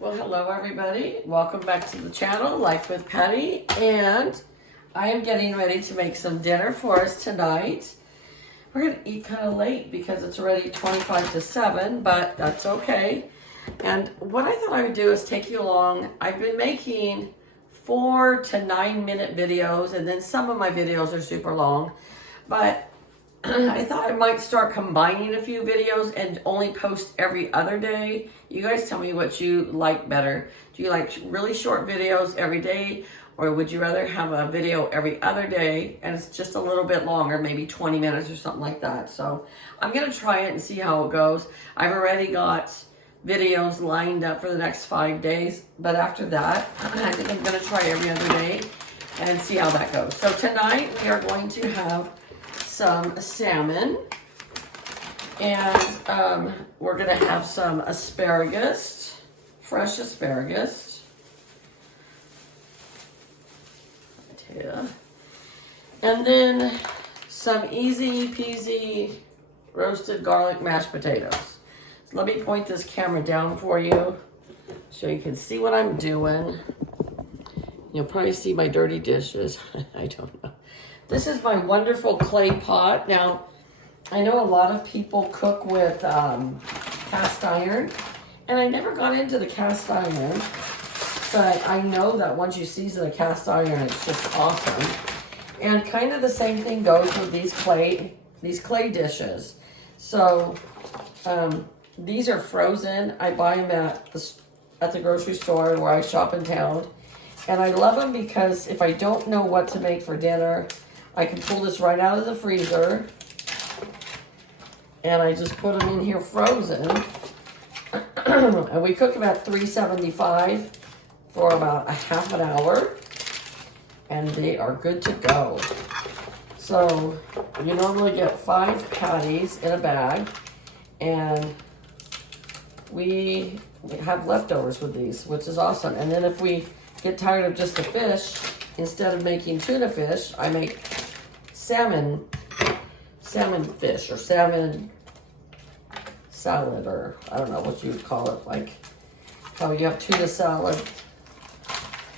Well, hello everybody. Welcome back to the channel, Life with Patty, and I am getting ready to make some dinner for us tonight. We're going to eat kind of late because it's already 25 to 7, but that's okay. And what I thought I would do is take you along. I've been making 4 to 9 minute videos, and then some of my videos are super long, but I thought I might start combining a few videos and only post every other day. You guys tell me what you like better. Do you like really short videos every day, or would you rather have a video every other day and it's just a little bit longer, maybe 20 minutes or something like that? So I'm going to try it and see how it goes. I've already got videos lined up for the next 5 days, but after that, I think I'm going to try every other day and see how that goes. So tonight we are going to have some salmon, and we're gonna have some asparagus, fresh asparagus, and then some easy peasy roasted garlic mashed potatoes. So let me point this camera down for you so you can see what I'm doing. You'll probably see my dirty dishes. I don't know. This is my wonderful clay pot. Now, I know a lot of people cook with cast iron, and I never got into the cast iron, but I know that once you season a cast iron, it's just awesome. And kind of the same thing goes with these clay dishes. So these are frozen. I buy them at the grocery store where I shop in town, and I love them because if I don't know what to make for dinner, I can pull this right out of the freezer, and I just put them in here frozen. And we cook them at 375 for about a half an hour, and they are good to go. So you normally get 5 patties in a bag, and we have leftovers with these, which is awesome. And then if we get tired of just the fish, instead of making tuna fish, I make salmon fish, or salmon salad, or I don't know what you would call it, like how you have tuna salad,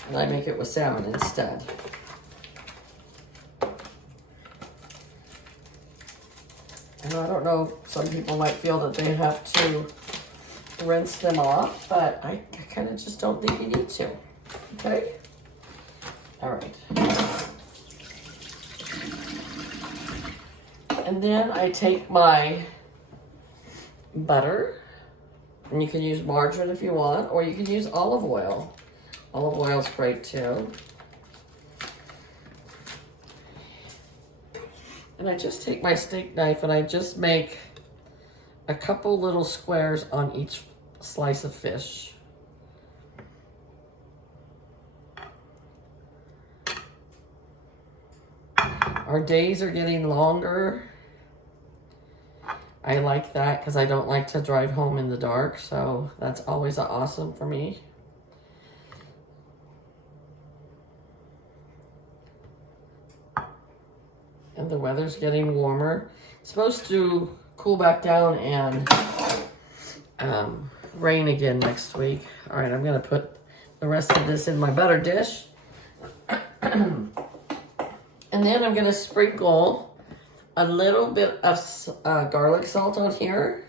and I make it with salmon instead. And I don't know, some people might feel that they have to rinse them off, but I kind of just don't think you need to. Okay? All right. And then I take my butter, and you can use margarine if you want, or you can use olive oil. Olive oil is great too. And I just take my steak knife and I just make a couple little squares on each slice of fish. Our days are getting longer. I like that because I don't like to drive home in the dark, so that's always awesome for me. And the weather's getting warmer. It's supposed to cool back down and rain again next week. All right, I'm gonna put the rest of this in my butter dish. And then I'm gonna sprinkle a little bit of garlic salt on here.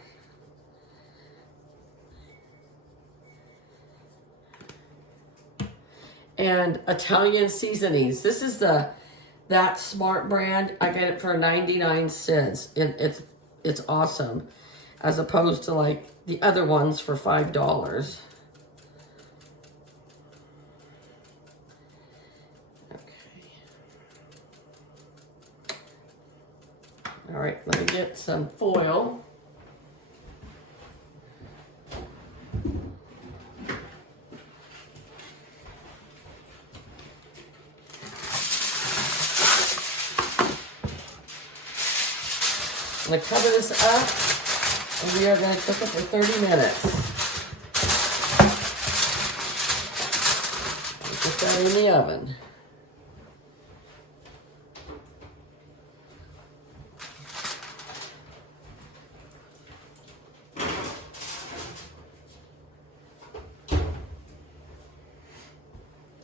And Italian seasonings. This is That Smart brand. I get it for 99 cents. It's awesome, as opposed to like the other ones for $5. All right, let me get some foil. I'm going to cover this up, and we are going to cook it for 30 minutes. Put that in the oven.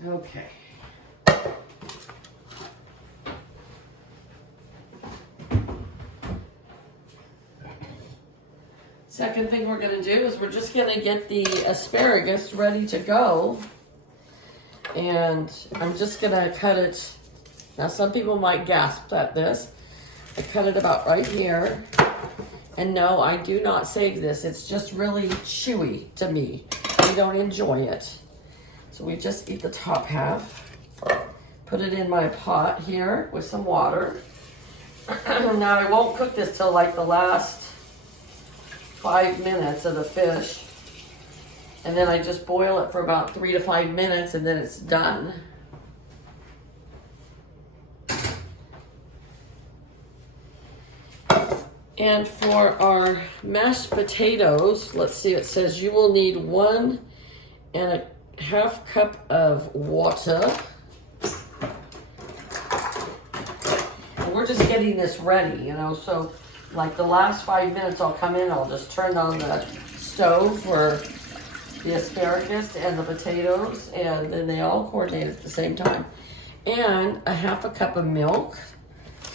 Okay. Second thing we're going to do is we're just going to get the asparagus ready to go. And I'm just going to cut it. Now, some people might gasp at this. I cut it about right here. And no, I do not save this. It's just really chewy to me. I don't enjoy it. So we just eat the top half. Put it in my pot here with some water. Now, I won't cook this till like the last 5 minutes of the fish. And then I just boil it for about 3 to 5 minutes and then it's done. And for our mashed potatoes, let's see, it says you will need 1.5 cups of water. And we're just getting this ready, you know, so like the last 5 minutes I'll come in, I'll just turn on the stove for the asparagus and the potatoes, and then they all coordinate at the same time. And 1/2 cup of milk.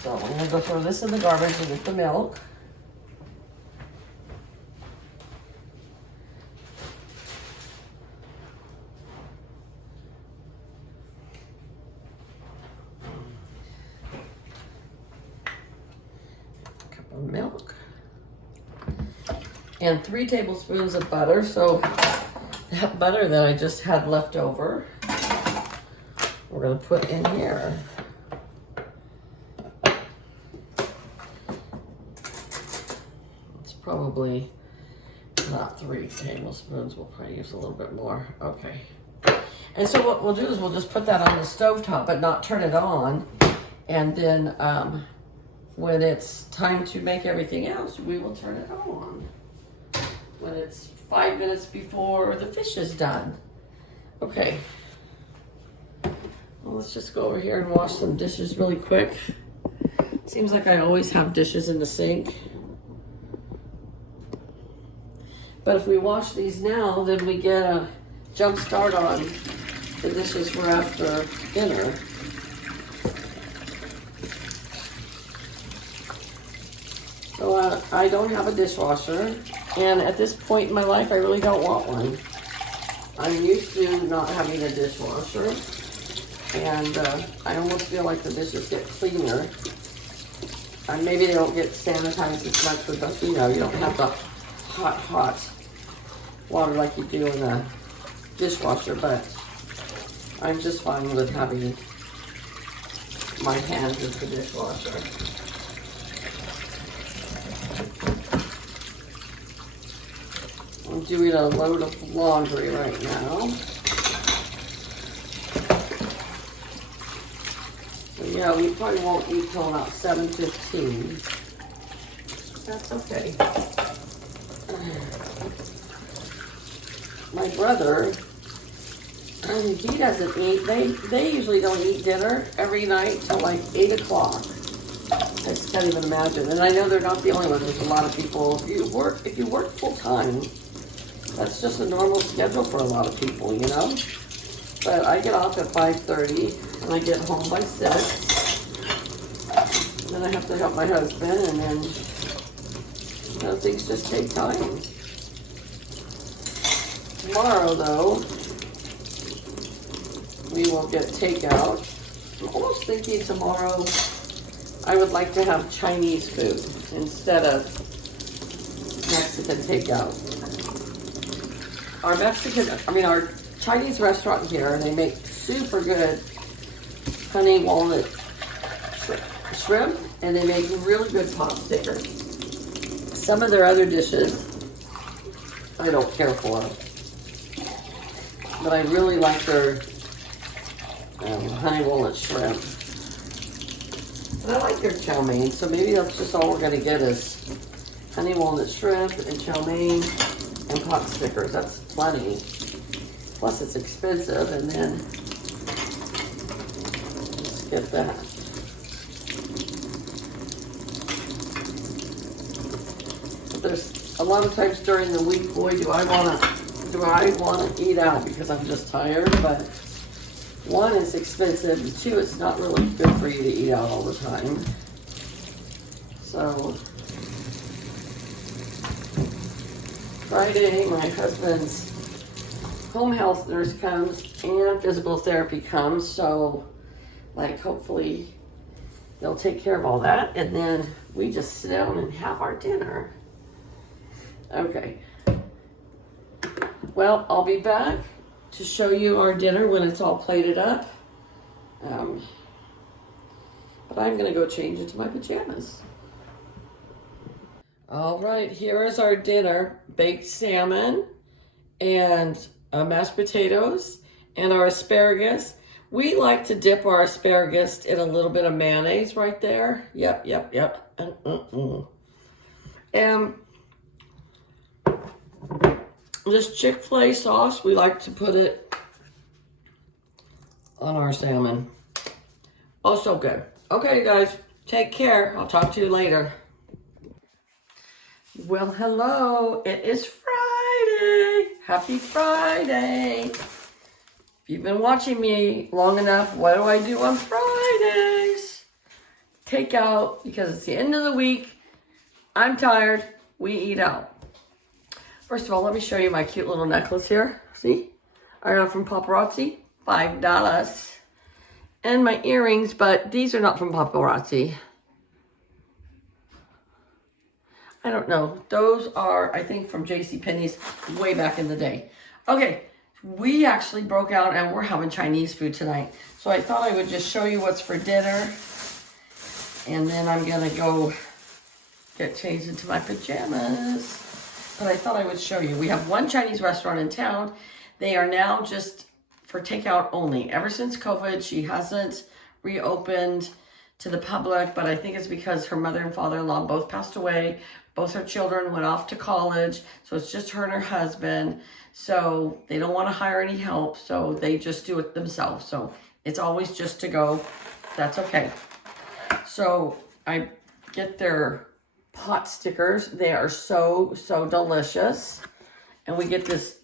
So I'm gonna go throw this in the garbage and get the milk. Milk and 3 tablespoons of butter. So that butter that I just had left over, we're going to put in here. It's probably not 3 tablespoons. We'll probably use a little bit more. Okay. And so what we'll do is we'll just put that on the stovetop, but not turn it on. And then when it's time to make everything else, we will turn it on. When it's 5 minutes before the fish is done. Okay. Well, let's just go over here and wash some dishes really quick. Seems like I always have dishes in the sink. But if we wash these now, then we get a jump start on the dishes for after dinner. So I don't have a dishwasher, and at this point in my life, I really don't want one. I'm used to not having a dishwasher, and I almost feel like the dishes get cleaner. And maybe they don't get sanitized as much with the, you know, you don't have the hot water like you do in a dishwasher, but I'm just fine with having my hands in the dishwasher. I'm doing a load of laundry right now. So yeah, we probably won't eat till about 7:15. That's okay. My brother, he doesn't eat. They usually don't eat dinner every night till like 8 o'clock. I just can't even imagine. And I know they're not the only ones. There's a lot of people. If you work full time, that's just a normal schedule for a lot of people, you know? But I get off at 5:30 and I get home by 6. And then I have to help my husband, and then, you know, things just take time. Tomorrow, though, we will get takeout. I'm almost thinking tomorrow I would like to have Chinese food instead of Mexican takeout. Our Chinese restaurant here, they make super good honey walnut shrimp, and they make really good pot stickers. Some of their other dishes I don't care for, but I really like their honey walnut shrimp. And I like their chow mein, so maybe that's just all we're going to get is honey walnut shrimp and chow mein and pot stickers. That's plenty. Plus it's expensive, and then let's get that. But there's a lot of times during the week, boy, do I want to eat out because I'm just tired, but one, it's expensive, and two, it's not really good for you to eat out all the time. So Friday, my husband's home health nurse comes and physical therapy comes, so like hopefully they'll take care of all that, and then we just sit down and have our dinner. Okay. Well, I'll be back to show you our dinner when it's all plated up. But I'm gonna go change into my pajamas. All right, here is our dinner. Baked salmon and mashed potatoes and our asparagus. We like to dip our asparagus in a little bit of mayonnaise right there. Yep. And this Chick-fil-A sauce, we like to put it on our salmon. Oh, so good. Okay, guys, take care. I'll talk to you later. Well, hello. It is Friday. Happy Friday. If you've been watching me long enough, what do I do on Fridays? Takeout, because it's the end of the week. I'm tired. We eat out. First of all, let me show you my cute little necklace here. See? I got it from Paparazzi. $5. And my earrings, but these are not from Paparazzi. I don't know. Those are, I think, from JCPenney's way back in the day. Okay, we actually broke out and we're having Chinese food tonight. So I thought I would just show you what's for dinner. And then I'm going to go get changed into my pajamas. But I thought I would show you. We have one Chinese restaurant in town. They are now just for takeout only. Ever since COVID, she hasn't reopened to the public, but I think it's because her mother and father-in-law both passed away. Both her children went off to college, so it's just her and her husband. So they don't want to hire any help, so they just do it themselves. So it's always just to go. That's okay. So I get their pot stickers. They are so delicious. And we get this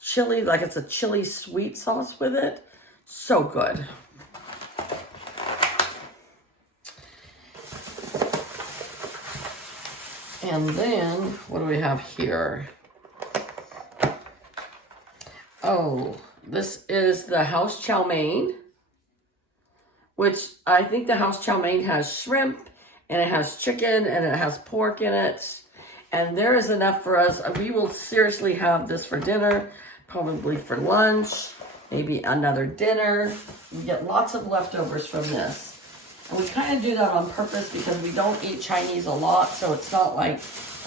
chili, like it's a chili sweet sauce with it. So good. And then, what do we have here? Oh, this is the house chow mein, which I think the house chow mein has shrimp, and it has chicken, and it has pork in it. And there is enough for us. We will seriously have this for dinner, probably for lunch, maybe another dinner. We get lots of leftovers from this. And we kind of do that on purpose because we don't eat Chinese a lot, so it's not like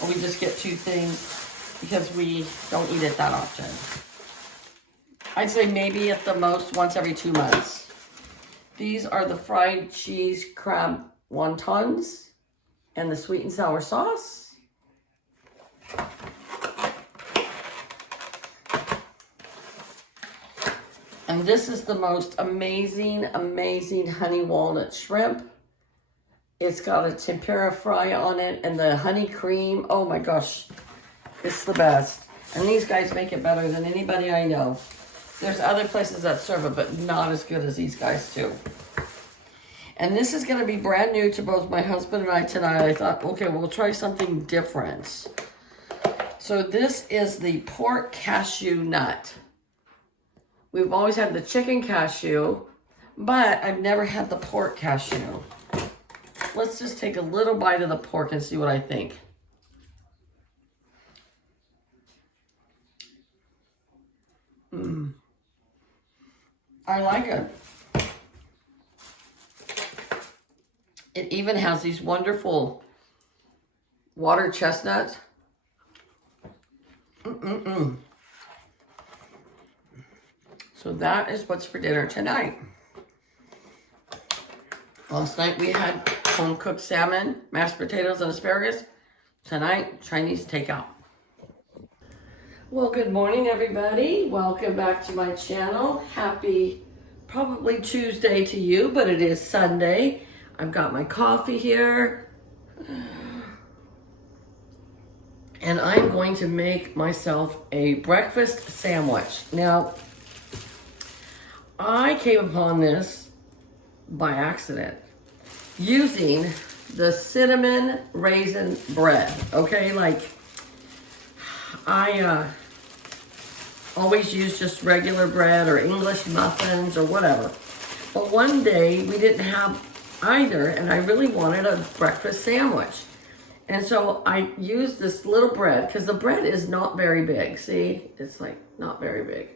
we just get two things because we don't eat it that often. I'd say maybe at the most once every 2 months. These are the fried cheese crab wontons and the sweet and sour sauce. And this is the most amazing honey walnut shrimp. It's got a tempura fry on it and the honey cream. Oh my gosh, it's the best. And these guys make it better than anybody I know. There's other places that serve it, but not as good as these guys do. And this is going to be brand new to both my husband and I tonight. I thought, okay, we'll try something different. So this is the pork cashew nut. We've always had the chicken cashew, but I've never had the pork cashew. Let's just take a little bite of the pork and see what I think. I like it. It even has these wonderful water chestnuts. So that is what's for dinner tonight. Last night we had home-cooked salmon, mashed potatoes, and asparagus. Tonight, Chinese takeout. Well, good morning, everybody. Welcome back to my channel. Happy, probably Tuesday to you, but it is Sunday. I've got my coffee here. And I'm going to make myself a breakfast sandwich. Now, I came upon this by accident using the cinnamon raisin bread. Okay, like I always use just regular bread or English muffins or whatever. But one day we didn't have either, and I really wanted a breakfast sandwich. And so I used this little bread, because the bread is not very big. See, it's like not very big.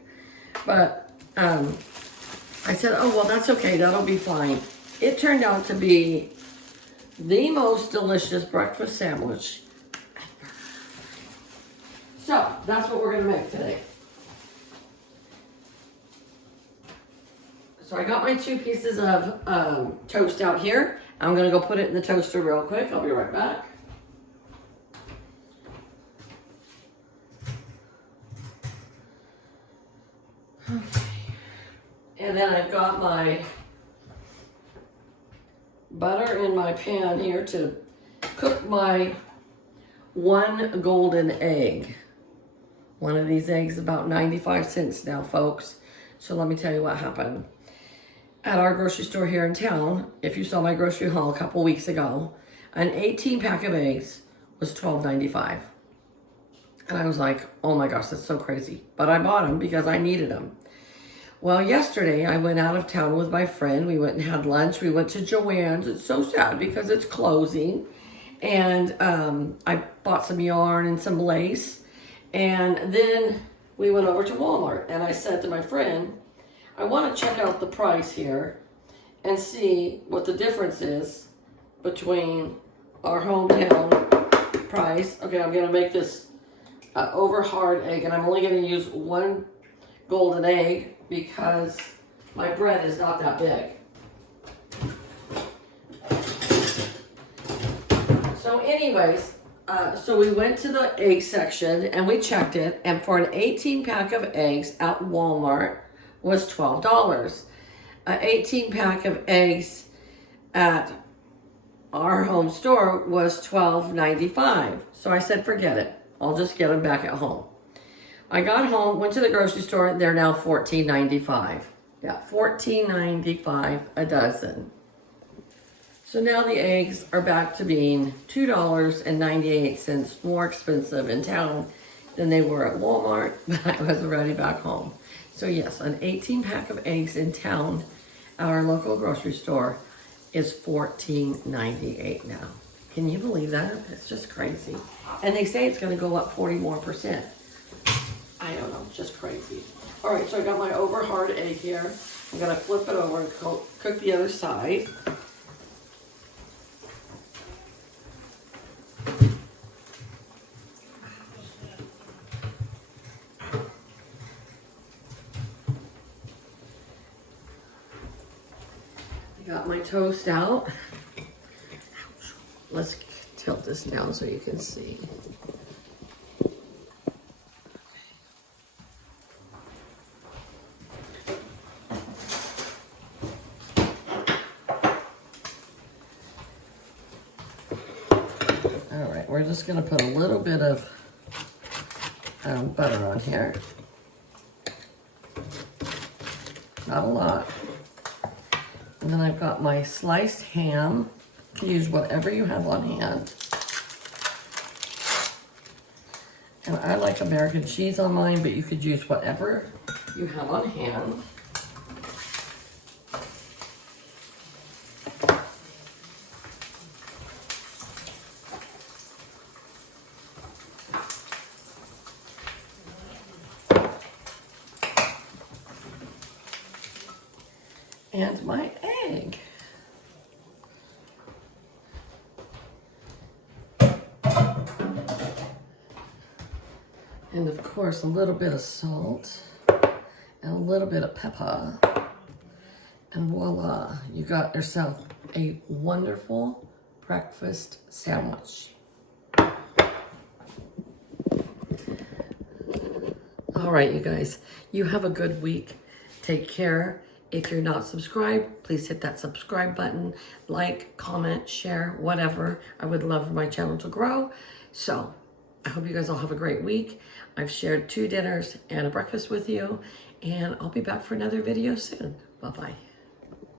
But I said, oh, well, that's okay. That'll be fine. It turned out to be the most delicious breakfast sandwich ever. So that's what we're going to make today. So I got my 2 pieces of toast out here. I'm going to go put it in the toaster real quick. I'll be right back. Okay. And then I've got my butter in my pan here to cook my 1 golden egg. One of these eggs is about 95 cents now, folks. So let me tell you what happened. At our grocery store here in town, if you saw my grocery haul a couple weeks ago, an 18 pack of eggs was $12.95. And I was like, oh my gosh, that's so crazy. But I bought them because I needed them. Well, yesterday I went out of town with my friend. We went and had lunch. We went to Joann's. It's so sad because it's closing. And I bought some yarn and some lace. And then we went over to Walmart. And I said to my friend, I want to check out the price here and see what the difference is between our hometown price. Okay, I'm going to make this over hard egg. And I'm only going to use 1 golden egg, because my bread is not that big. So anyways, so we went to the egg section and we checked it, and for an 18 pack of eggs at Walmart was $12. An 18 pack of eggs at our home store was $12.95. So I said, forget it. I'll just get them back at home. I got home, went to the grocery store, they're now $14.95. Yeah, $14.95 a dozen. So now the eggs are back to being $2.98 more expensive in town than they were at Walmart, but I was already back home. So yes, an 18 pack of eggs in town at our local grocery store is $14.98 now. Can you believe that? It's just crazy. And they say it's going to go up 40% more. I don't know, just crazy. All right, so I got my over hard egg here. I'm gonna flip it over and cook the other side. I got my toast out. Let's tilt this down so you can see. We're just going to put a little bit of butter on here. Not a lot. And then I've got my sliced ham. You can use whatever you have on hand. And I like American cheese on mine, but you could use whatever you have on hand. And my egg. And of course, a little bit of salt and a little bit of pepper. And voila, you got yourself a wonderful breakfast sandwich. All right, you guys, you have a good week. Take care. If you're not subscribed, please hit that subscribe button, like, comment, share, whatever. I would love for my channel to grow. So I hope you guys all have a great week. I've shared 2 dinners and a breakfast with you, and I'll be back for another video soon. Bye-bye.